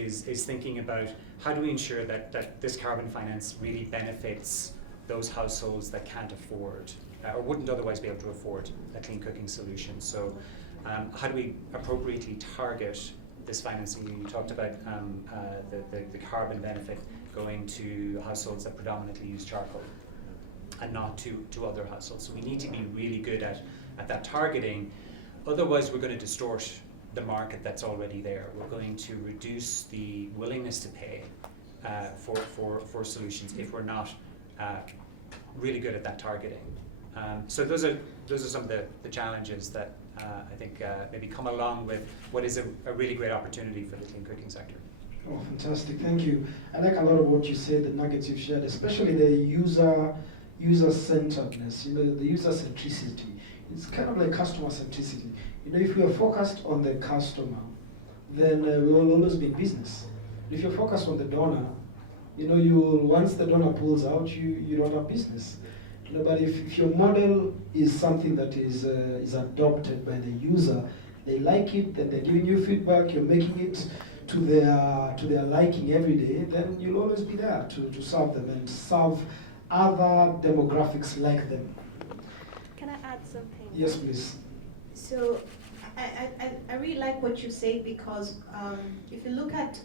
is thinking about how do we ensure that this carbon finance really benefits those households that can't afford or wouldn't otherwise be able to afford a clean cooking solution. So how do we appropriately target this financing? You talked about the carbon benefit going to households that predominantly use charcoal and not to other households. So we need to be really good at that targeting. Otherwise, we're going to distort the market that's already there. We're going to reduce the willingness to pay for solutions if we're not really good at that targeting. So those are some of the challenges that I think maybe come along with what is a really great opportunity for the clean cooking sector. Oh, fantastic! Thank you. I like a lot of what you said, the nuggets you've shared, especially the user-centeredness. The user centricity. It's kind of like customer centricity. If we are focused on the customer, then we will always be in business. If you're focused on the donor, you will, once the donor pulls out, you don't have business. But if your model is something that is adopted by the user, they like it, then they're giving you feedback, you're making it to their liking every day, then you'll always be there to serve them and serve other demographics like them. Can I add something? Yes, please. So I really like what you say, because if you look at,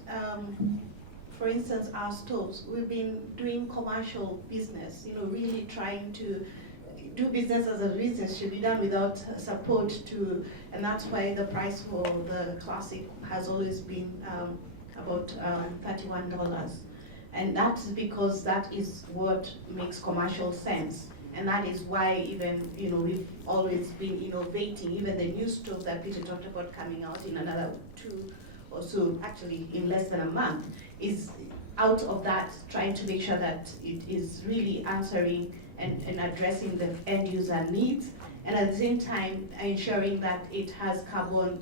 for instance, our stoves, we've been doing commercial business, really trying to do business as a business should be done without support to, and that's why the price for the Classic has always been about $31. And that's because that is what makes commercial sense. And that is why even, we've always been innovating. Even the new stove that Peter talked about coming out in another 2 or so, actually in less than a month, is out of that, trying to make sure that it is really answering and addressing the end user needs, and at the same time ensuring that it has carbon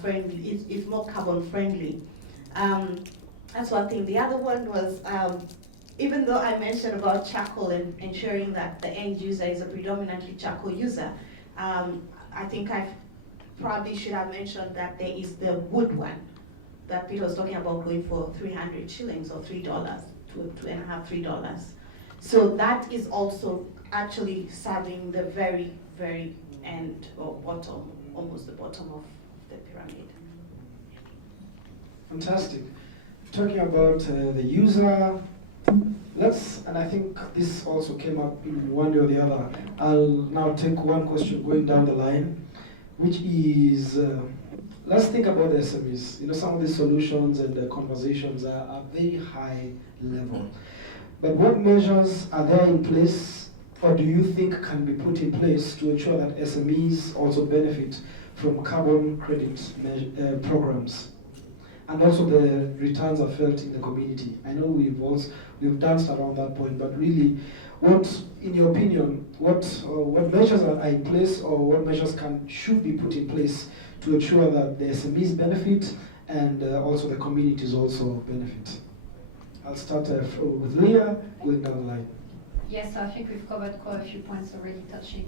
friendly, it's more carbon friendly. That's one thing. The other one was, even though I mentioned about charcoal and ensuring that the end user is a predominantly charcoal user, I think I probably should have mentioned that there is the wood one that Peter was talking about, going for 300 shillings or $3, $2.5, $3. So that is also actually serving the very, very end or bottom, almost the bottom of the pyramid. Fantastic. Talking about the user, and I think this also came up in one way or the other. I'll now take one question going down the line, which is, let's think about the SMEs. Some of the solutions and the conversations are very high level. But what measures are there in place, or do you think can be put in place to ensure that SMEs also benefit from carbon credit programs? And also the returns are felt in the community. I know we've danced around that point, but really, what, in your opinion, what measures are in place, or what measures should be put in place to ensure that the SMEs benefit and also the communities also benefit? I'll start with Leah, going down the line. Yes, I think we've covered quite a few points already touching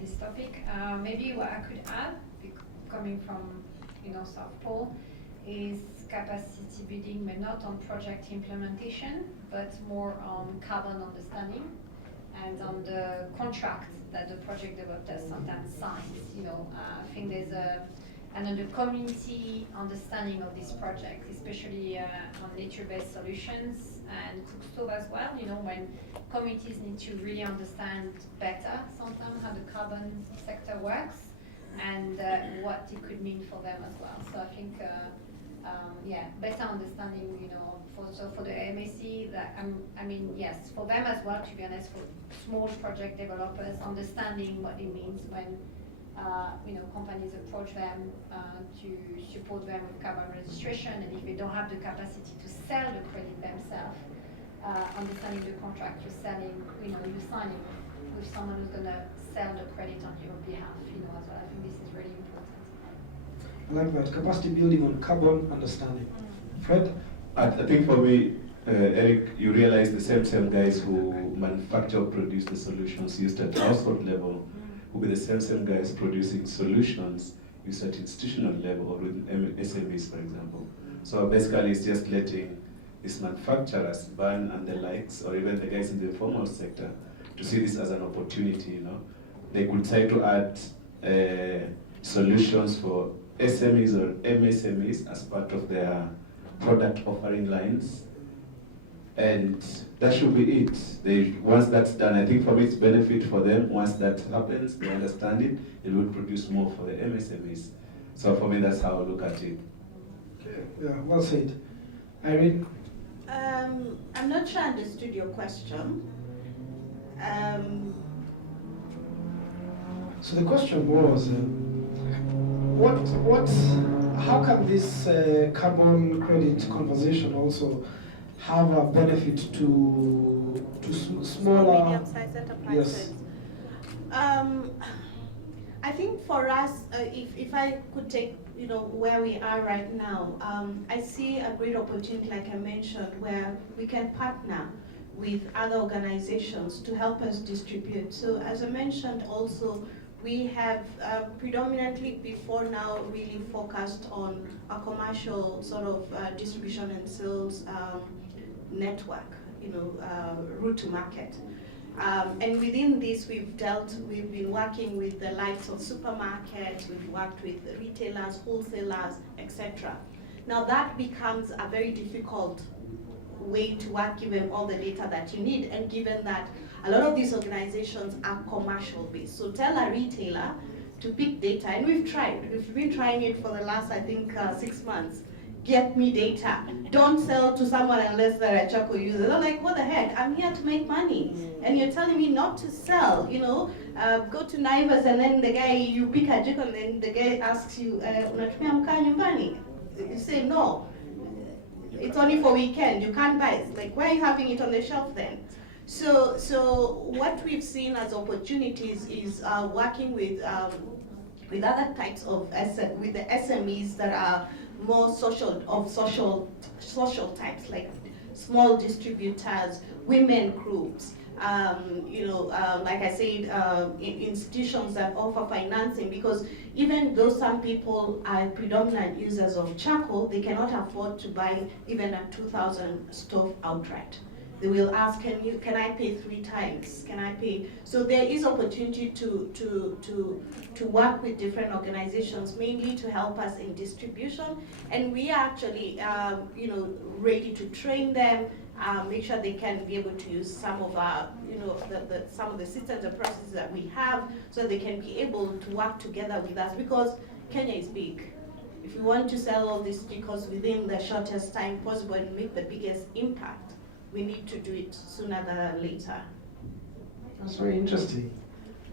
this topic. Maybe what I could add, coming from South Pole, is capacity building, but not on project implementation, but more on carbon understanding and on the contract that the project developer sometimes signs. I think there's another community understanding of this project, especially on nature-based solutions and cook stove as well. When communities need to really understand better sometimes how the carbon sector works and what it could mean for them as well. So I think, better understanding, for the MSC, that yes, for them as well, to be honest, for small project developers, understanding what it means when companies approach them to support them with carbon registration, and if they don't have the capacity to sell the credit themselves, understanding the contract you're selling, you're signing with someone who's going to sell the credit on your behalf, as well. I think this is really important. I like that. Capacity building on carbon understanding. Fred? I think for me, Eric, you realize the same guys who manufacture, produce the solutions used at household level will be the same guys producing solutions used at institutional level or with SMEs, for example. So basically it's just letting these manufacturers, Ban and the likes, or even the guys in the informal sector, to see this as an opportunity, you know. They could try to add solutions for SMEs or MSMEs as part of their product offering lines. And that should be it. Once that's done, I think for me it's benefit for them. Once that happens, they understand it, it will produce more for the MSMEs. So for me, that's how I look at it. Okay. Yeah, well said. Irene? I'm not sure I understood your question. So the question was, how can this carbon credit conversation also have a benefit to smaller, medium-sized enterprises. I think for us, if I could take where we are right now, I see a great opportunity, like I mentioned, where we can partner with other organizations to help us distribute. So as I mentioned also, we have predominantly before now really focused on a commercial sort of distribution and sales network, route to market. And within this, we've been working with the likes of supermarkets, we've worked with retailers, wholesalers, etc. Now that becomes a very difficult way to work given all the data that you need, and given that a lot of these organizations are commercial based. So tell a retailer to pick data, and we've been trying it for the last, I think, 6 months. Get me data. Don't sell to someone unless they're a charcoal user. They're like, what the heck? I'm here to make money. And you're telling me not to sell, go to Naivas, and then the guy, you pick a jiko, and then the guy asks you, unatumia mkaa nyumbani? You say, no, it's only for weekend, you can't buy it. Like, why are you having it on the shelf then? So what we've seen as opportunities is working with other types of with the SMEs that are more social types, like small distributors, women groups, like I said, institutions that offer financing, because even though some people are predominant users of charcoal, they cannot afford to buy even a 2,000 stove outright. They will ask, can I pay 3 times? Can I pay? So there is opportunity to work with different organizations, mainly to help us in distribution. And we are actually, ready to train them, make sure they can be able to use some of our, some of the systems and processes that we have, so they can be able to work together with us, because Kenya is big. If we want to sell all these vehicles within the shortest time possible and make the biggest impact, we need to do it sooner than later. That's very interesting.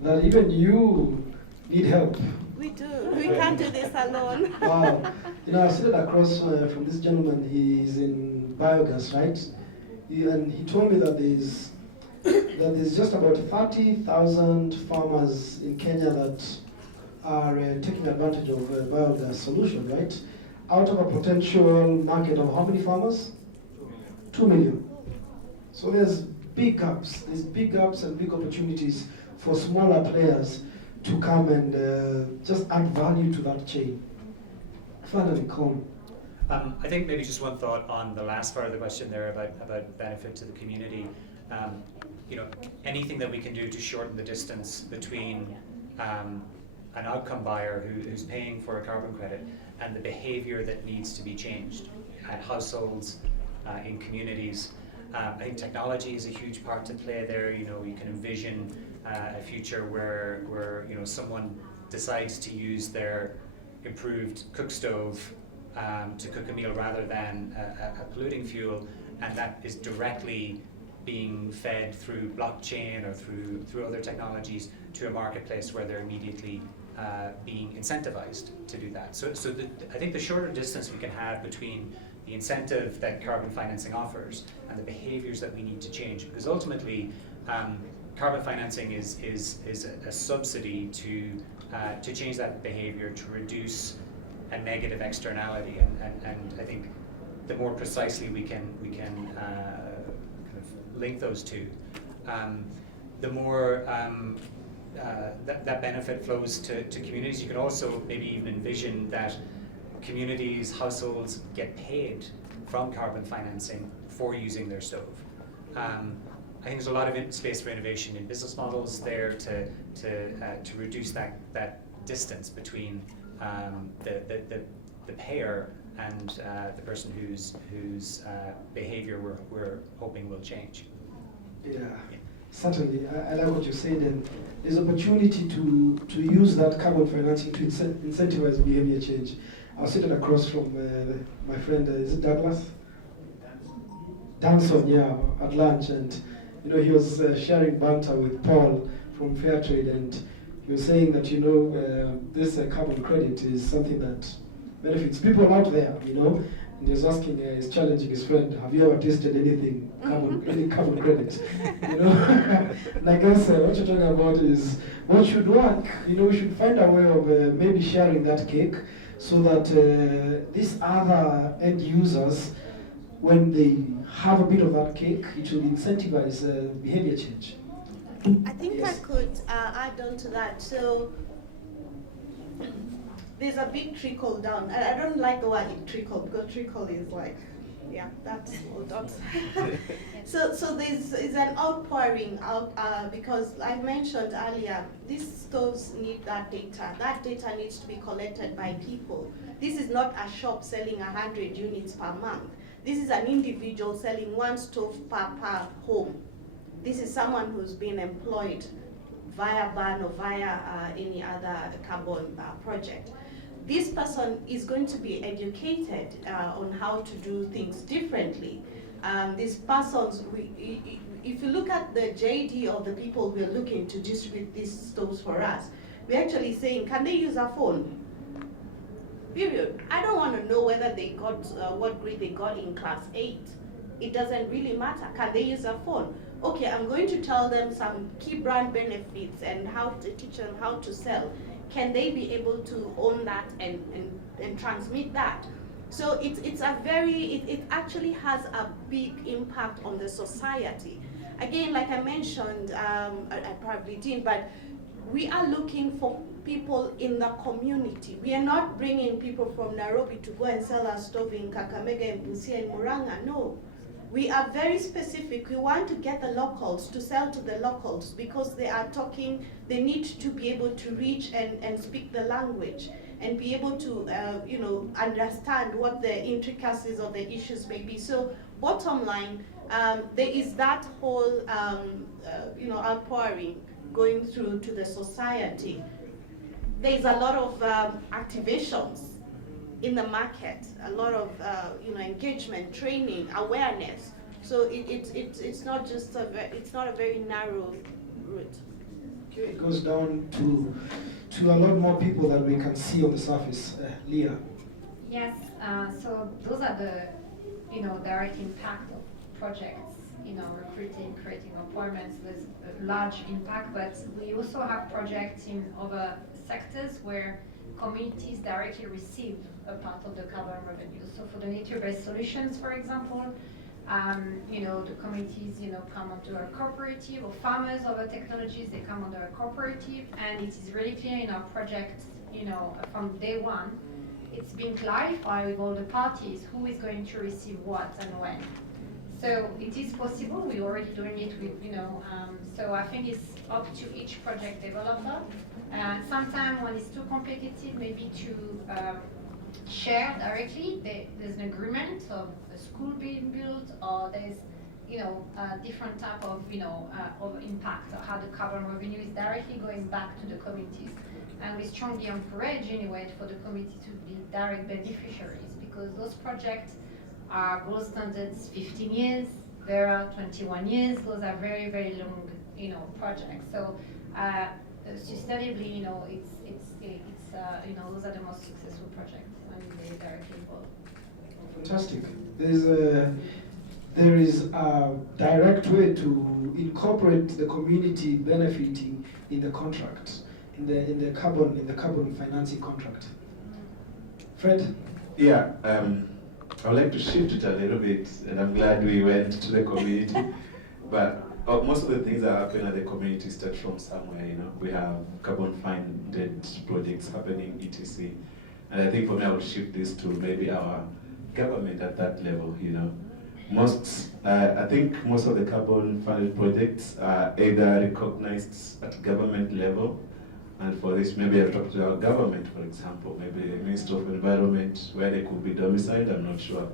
That even you need help. We do. We can't do this alone. Wow. I sit across from this gentleman. He's in biogas, right? And he told me that there's just about 30,000 farmers in Kenya that are taking advantage of biogas solution, right? Out of a potential market of how many farmers? 2 million. So there's big gaps. There's big gaps and big opportunities for smaller players to come and just add value to that chain. Finally, Colin. I think maybe just one thought on the last part of the question there about benefit to the community. Anything that we can do to shorten the distance between an outcome buyer who's paying for a carbon credit and the behavior that needs to be changed at households, in communities. I think technology is a huge part to play there. You can envision a future where someone decides to use their improved cook stove to cook a meal rather than a polluting fuel, and that is directly being fed through blockchain or through other technologies to a marketplace where they're immediately being incentivized to do that. So I think the shorter distance we can have between the incentive that carbon financing offers and the behaviors that we need to change, because ultimately carbon financing is a subsidy to change that behavior, to reduce a negative externality, and I think the more precisely we can kind of link those two, the more that benefit flows to communities. You can also maybe even envision that communities, households get paid from carbon financing for using their stove. I think there's a lot of space for innovation in business models there to reduce that distance between the payer and the person whose behavior we're hoping will change. Yeah, certainly. I like what you said, and there's opportunity to use that carbon financing to incentivize behavior change. I was sitting across from my friend, is it Douglas? Danson, yeah, at lunch, and he was sharing banter with Paul from Fairtrade, and he was saying that this carbon credit is something that benefits people out there, And he was asking, he's challenging his friend, have you ever tasted any carbon credit? And I guess what you're talking about is what should work. We should find a way of maybe sharing that cake so that these other end users, when they have a bit of that cake, it will incentivize behavior change. I think Yes. I could add on to that. So there's a big trickle down. And I don't like the word trickle, because trickle is like, yeah, that's old dots. So there's an outpouring out because I mentioned earlier, these stores need that data. That data needs to be collected by people. This is not a shop selling 100 units per month. This is an individual selling one stove per home. This is someone who's been employed via BAN or via any other carbon project. This person is going to be educated on how to do things differently. These persons, if you look at the JD of the people we're looking to distribute these stoves for us, we're actually saying, can they use a phone? Period. I don't want to know whether they got what grade they got in class 8. It doesn't really matter. Can they use a phone? Okay, I'm going to tell them some key brand benefits and how to teach them how to sell. Can they be able to own that and transmit that? So it's a very, it actually has a big impact on the society. Again, like I mentioned, I probably didn't, but we are looking for people in the community. We are not bringing people from Nairobi to go and sell our stove in Kakamega and Busia and Murang'a, no. We are very specific. We want to get the locals to sell to the locals because they are talking, they need to be able to reach and speak the language and be able to understand what the intricacies of the issues may be. So bottom line, there is that whole outpouring going through to the society. There's a lot of activations in the market, a lot of engagement, training, awareness. So it's not just it's not a very narrow route. Okay, it goes down to a lot more people than we can see on the surface. Leah. Yes, so those are the direct impact of projects, recruiting, creating appointments with a large impact, but we also have projects in other sectors where communities directly receive a part of the carbon revenue. So for the nature-based solutions, for example, the communities, come under a cooperative, or farmers of the technologies, they come under a cooperative, and it is really clear in our project, from day one, it's been clarified with all the parties who is going to receive what and when. So it is possible, we're already doing it with, so I think it's up to each project developer. Sometimes when it's too complicated, maybe to share directly, there's an agreement of a school being built, or there's, a different type of, of impact, or how the carbon revenue is directly going back to the communities. And we strongly encourage, anyway, for the community to be direct beneficiaries, because those projects are gold standards 15 years, Vera 21 years. Those are very, very long, projects. So sustainably, those are the most successful projects when they directly involved. Fantastic. There is a direct way to incorporate the community benefiting in the contract, in the carbon financing contract. Fred? Yeah, I would like to shift it a little bit, and I'm glad we went to the community. But most of the things that happen at the community start from somewhere. We have carbon-funded projects happening, etc. And I think for me, I would shift this to maybe our government at that level, you know. I think most of the carbon funded projects are either recognized at government level, and for this maybe I'll talk to our government, for example, maybe the Ministry of Environment, where they could be domiciled, I'm not sure.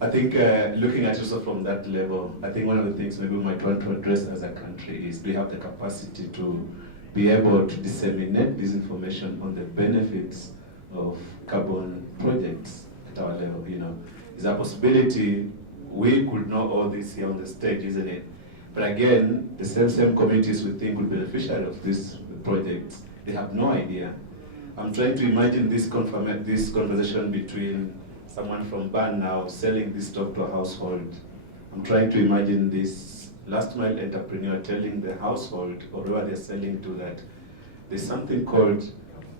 I think looking at also from that level, I think one of the things maybe we might want to address as a country is we have the capacity to be able to disseminate this information on the benefits of carbon projects at our level, you know. Is a possibility we could know all this here on the stage, isn't it? But again, the same communities we think will be beneficiary of these projects, they have no idea. I'm trying to imagine this conversation between someone from Ban now selling this stuff to a household. I'm trying to imagine this last mile entrepreneur telling the household or whoever they're selling to that there's something called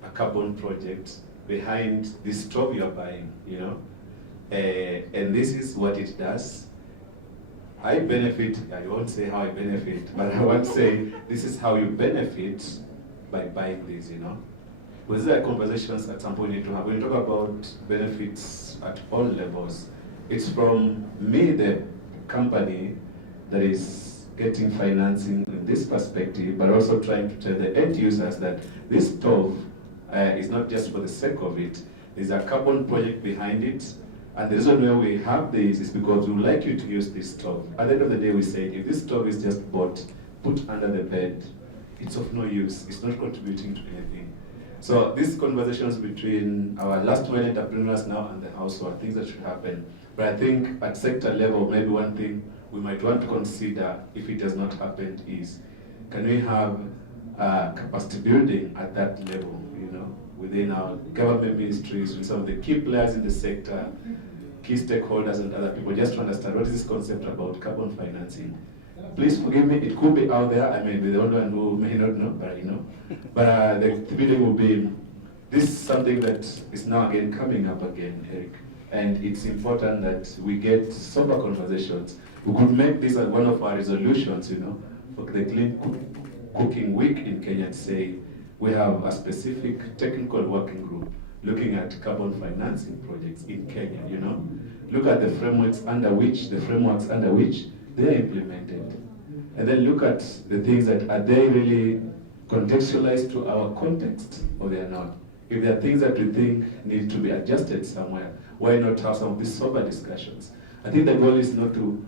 a carbon project behind this stove you're buying, you know? And this is what it does. I benefit, I won't say how I benefit, but I want to say this is how you benefit by buying this, you know? Was there conversations at some point we need to have? When you talk about benefits at all levels, it's from me, the company, that is getting financing in this perspective, but also trying to tell the end users that this stove is not just for the sake of it. There's a carbon project behind it, and the reason why we have this is because we would like you to use this stove. At the end of the day, we say, if this stove is just bought, put under the bed, it's of no use, it's not contributing to anything. So these conversations between our last mile entrepreneurs now and the household, things that should happen. But I think at sector level, maybe one thing we might want to consider if it has not happened is, can we have capacity building at that level, you know, within our government ministries, with some of the key players in the sector, key stakeholders and other people, just to understand what is this concept about carbon financing. Please forgive me, it could be out there, I may be the only one who may not know, but you know. But the building will be, this is something that is now again coming up again, Eric. And it's important that we get sober conversations. We could make this as one of our resolutions, you know, for the Clean Cooking Week in Kenya, and say we have a specific technical working group looking at carbon financing projects in Kenya, you know. Look at the frameworks under which they are implemented. And then look at the things that, are they really contextualized to our context, or they are not? If there are things that we think need to be adjusted somewhere, why not have some of these sober discussions? I think the goal is not to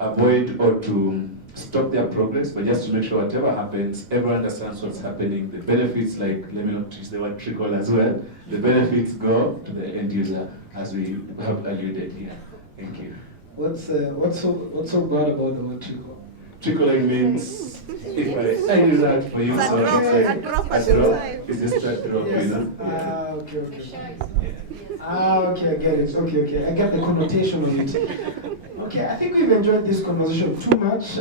avoid or to stop their progress, but just to make sure whatever happens, everyone understands what's happening. The benefits, like, let me not use the word trickle as well, the benefits go to the end user, as we have alluded here. Thank you. What's so bad about the word trickle? Trickling means, if I use that for you, It's a so drop, it's a drop a at a drop, time. it's just a drop, you know? Ah, Yeah. okay. Yeah. Okay, I get it. Okay. I get the connotation of it. Okay, I think we've enjoyed this conversation too much.